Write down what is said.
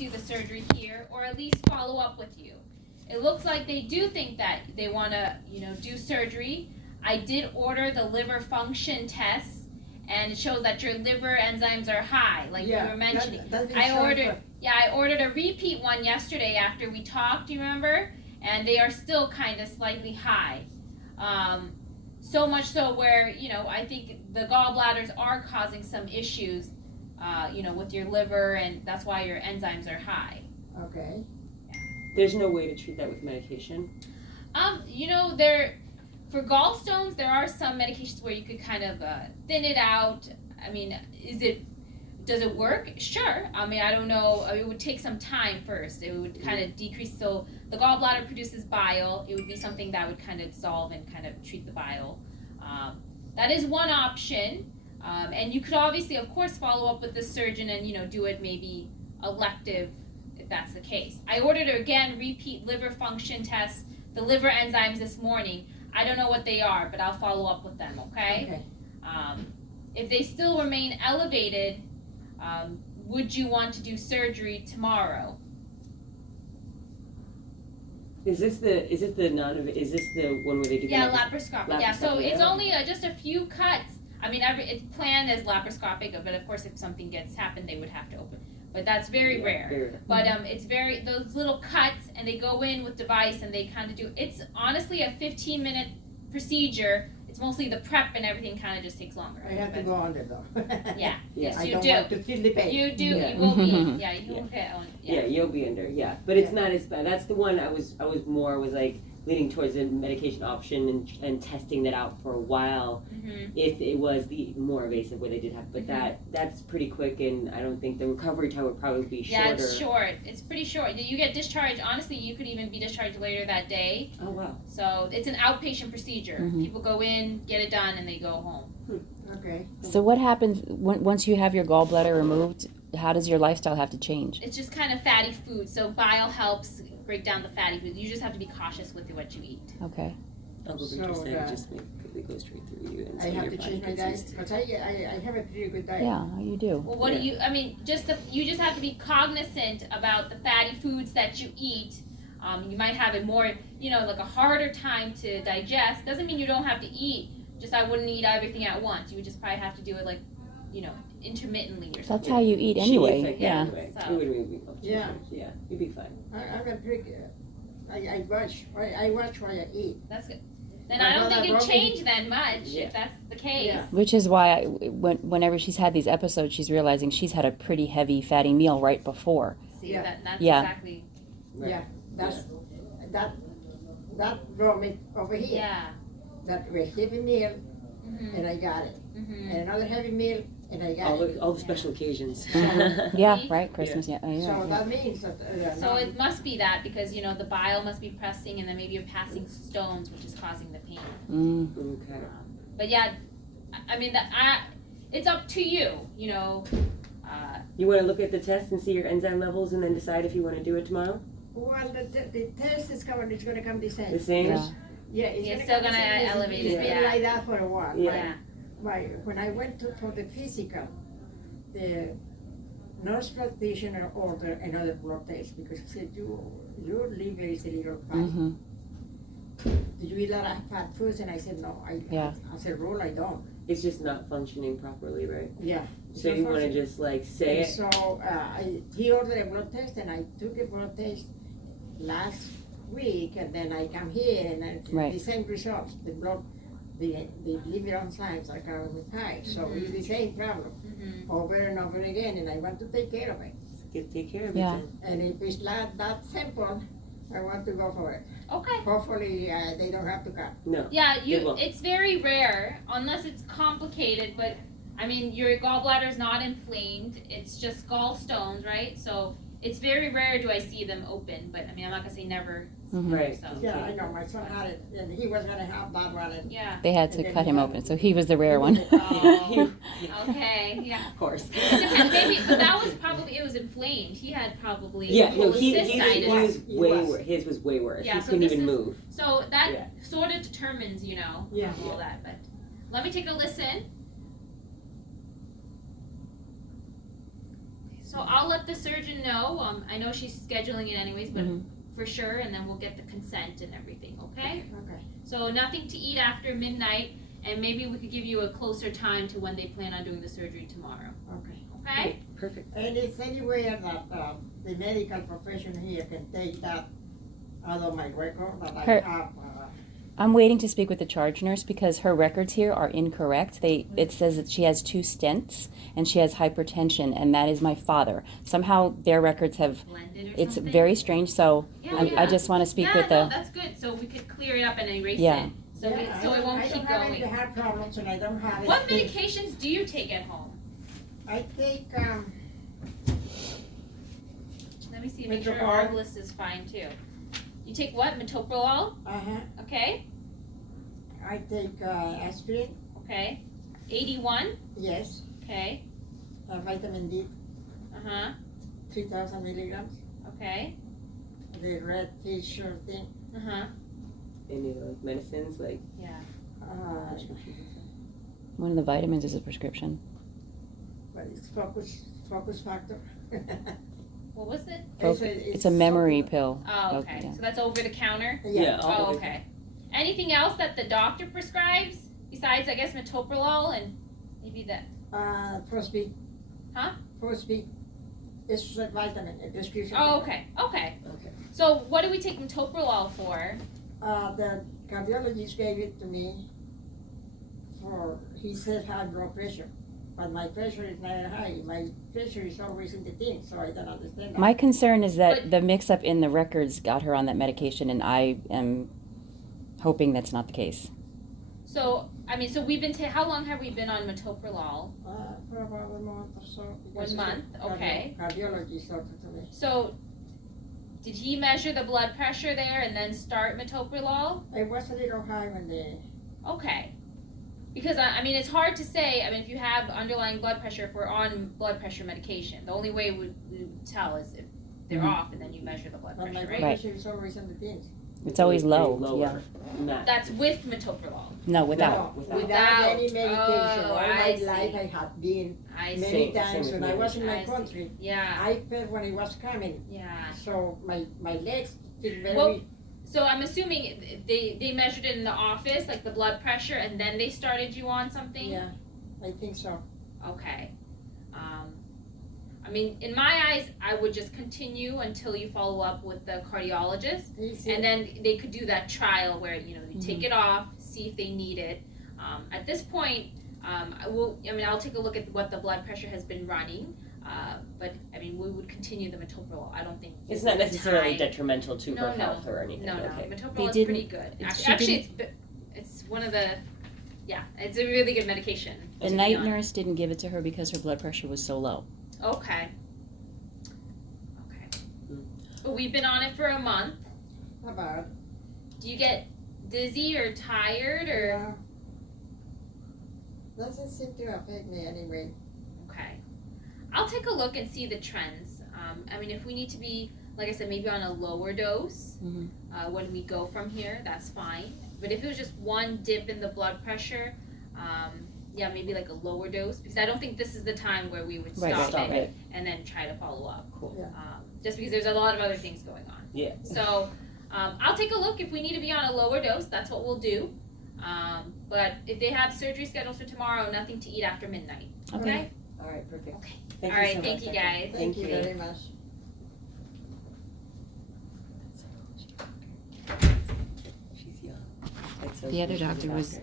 do the surgery here, or at least follow up with you. It looks like they do think that they want to, do surgery. I did order the liver function test, and it shows that your liver enzymes are high, like you were mentioning. I ordered a repeat one yesterday after we talked, do you remember? And they are still kind of slightly high. So much so where, I think the gallbladders are causing some issues, with your liver, and that's why your enzymes are high. Okay. There's no way to treat that with medication? For gallstones, there are some medications where you could kind of thin it out. I mean, does it work? Sure. I mean, I don't know. It would take some time first. It would kind of decrease. So the gallbladder produces bile. It would be something that would kind of dissolve and kind of treat the bile. That is one option. And you could obviously, of course, follow up with the surgeon and, do it maybe elective if that's the case. I ordered, again, repeat liver function tests, the liver enzymes this morning. I don't know what they are, but I'll follow up with them, okay? If they still remain elevated, would you want to do surgery tomorrow? Is this the one where they do? Yeah, laparoscopic. Yeah, so it's only just a few cuts. I mean, it's planned as laparoscopic, but of course, if something happened, they would have to open. But that's very rare. But it's those little cuts, and they go in with device, and they kind of do. It's honestly a 15-minute procedure. It's mostly the prep and everything kind of just takes longer. I have to go under though. Yeah. Yes, I you don't do. want to feel the pain. You do. Yeah. You will be. Yeah, you will get on. Yeah, you'll be under. Yeah, but it's not as bad. That's the one I was like leaning towards a medication option and testing that out for a while. If it was the more invasive where they did have, but that's pretty quick, and I don't think the recovery time would probably be shorter. Yeah, it's short. It's pretty short. You get discharged. Honestly, you could even be discharged later that day. Oh wow. So it's an outpatient procedure. People go in, get it done, and they go home. Okay. So what happens once you have your gallbladder removed? How does your lifestyle have to change? It's just kind of fatty food. So bile helps break down the fatty foods. You just have to be cautious with what you eat. Okay. Uncle Victor said it just it goes straight through you. And I have to change my diet because I have a pretty good diet. Yeah, you do. Well, what do you? I mean, you just have to be cognizant about the fatty foods that you eat. You might have a more, like a harder time to digest. Doesn't mean you don't have to eat. Just I wouldn't eat everything at once. You would just probably have to do it like, intermittently or something. That's how you eat anyway. Like yeah. Anyway. So. It wouldn't be Yeah. Yeah, you'd be fine. I'm a pretty. I watch what I eat. That's good. Then I don't think it'd change that much if that's the case. Yeah. Which is why whenever she's had these episodes, she's realizing she's had a pretty heavy fatty meal right before. See, Yeah. that's Yeah. exactly. Right. Yeah, that brought me over here. Yeah. That was heavy meal, Mhm. and I got it. Mhm. And another heavy meal, and I got it. All the special occasions. Yeah, See? right. Christmas. Yeah. Yeah. So that means that. So it must be that because the bile must be pressing, and then maybe you're passing stones, which is causing the pain. Okay. But yeah, I mean it's up to you. You want to look at the test and see your enzyme levels, and then decide if you want to do it tomorrow. Well, the test is coming. It's going to come the same. The same. Yeah. Yeah, It's still come the gonna same. elevate It's it, been yeah. like that for a while. Yeah. When I went for the physical, the nurse practitioner ordered another blood test because she said your liver is a little fatty. Mm-hmm. Do you eat a lot of fat foods? And I said no. As a rule, I don't. It's just not functioning properly, right? Yeah. So you want to just like say And it. so he ordered a blood test, and I took a blood test last week, and then I come here, and Right. the same results. The liver enzymes are currently high, so it's the same problem over and over again, and I want to take care of it. Take care of Yeah. it. And if it's not that simple, I want to go for it. Okay. Hopefully, they don't have to cut. No. Yeah, They won't. it's very rare unless it's complicated, but I mean your gallbladder is not inflamed. It's just gallstones, right? So it's very rare do I see them open, but I mean I'm not gonna say never. Mm-hmm. Right. So Yeah, I know. My son had it, and he was gonna have that one. And yeah. They had to cut him open, so he was the rare one. Oh, okay. Yeah. Of course. It depends. Maybe, but that was probably it was inflamed. He had probably Yeah, no, he cholecystitis. was way worse. His was way worse. Yeah, He so couldn't this even is- move. So that Yeah. sort of determines, Yeah. all that. But let me take a listen. So I'll let the surgeon know. I know she's scheduling it anyways, but Mhm. for sure, and then we'll get the consent and everything. Okay. Okay. So nothing to eat after midnight, and maybe we could give you a closer time to when they plan on doing the surgery tomorrow. Okay. Okay. Perfect. And is anywhere that the medical profession here can take that out of my record that I Her- have? I'm waiting to speak with the charge nurse because her records here are incorrect. It says that she has 2 stents and she has hypertension, and that is my father. Somehow their records have. Blended or It's something. very strange. So Yeah, I just want to speak yeah, with no, the. that's good. So we could clear it up and erase Yeah. it. So it won't keep I don't have any going. heart problems and I don't have What anything. medications do you take at home? I take, Let me see. Make sure Metoprolol. our list is fine too. You take what? Metoprolol. Okay. I take aspirin, Okay. 81. yes, Okay. vitamin D, Uh huh. 3,000 milligrams, Okay. the red t-shirt thing. Uh huh. Any like medicines, like Yeah. Uh, One of the vitamins is a prescription. but it's focus factor. What was it? It's a memory pill. Oh, okay. Yeah. So that's over the counter. Yeah. Oh, okay. Anything else that the doctor prescribes besides, I guess, metoprolol and maybe that? Prospeed. Huh? Prospeed. It's a vitamin, a prescription. Oh, okay. Okay. okay. So what do we take metoprolol for? The cardiologist gave it to me he said high blood pressure. But my pressure is not high. My pressure is always in the thing, so I don't understand that. My concern is that But- the mix-up in the records got her on that medication, and I am hoping that's not the case. So, I mean, so we've been, how long have we been on metoprolol? For about a month or so. 1 month, okay. Cardiologist talked to me. So, did he measure the blood pressure there and then start metoprolol? It was a little high when they. Okay. Because, I mean, it's hard to say, I mean, if you have underlying blood pressure, if we're on blood pressure medication, the only way we would tell is if they're Mhm. off and then you measure the blood But my pressure, blood right? pressure is always in the things. It's always pretty low, lower. Not That's with metoprolol. No, without. No, Without. without any medication. Oh, All my I see. life I had been I many see. Same times with when I me. was in my I see. country. Yeah, I felt when it was coming, yeah. so my legs did very. Well, So I'm assuming they measured it in the office, like the blood pressure, and then they started you on something? Yeah, I think so. Okay. I mean, in my eyes, I would just continue until you follow up with the cardiologist, Easy. and then they could do that trial where, you know, you take it off, see if they need it. At this point, I'll take a look at what the blood pressure has been running, but I mean, we would continue the metoprolol. I don't think it's this not is the necessarily time. detrimental to No, her no. health or anything. No, Okay. metoprolol is didn't- pretty good. she Actually, it's one of the, it's a really good medication. The to be night on. nurse didn't give it to her because her blood pressure was so low. Okay. Okay. Mm. But we've been on it for a month. About. Do you get dizzy or tired or? Doesn't seem to affect me anyway. Okay. I'll take a look and see the trends. I mean, if we need to be, like I said, maybe on a lower dose Mhm. when we go from here, that's fine. But if it was just one dip in the blood pressure, maybe like a lower dose, because I don't think this is the time where we would Right, stop stop it it. and then try to follow up. Cool. Yeah. Just because there's a lot of other things going on. Yeah. So I'll take a look. If we need to be on a lower dose, that's what we'll do. But if they have surgery scheduled for tomorrow, nothing to eat after midnight. Okay? All right. Perfect. Okay. Thank All you right, so thank much, you, Becca. guys. Thank you you. very much. She's young. That's so The other cool. She's a doctor was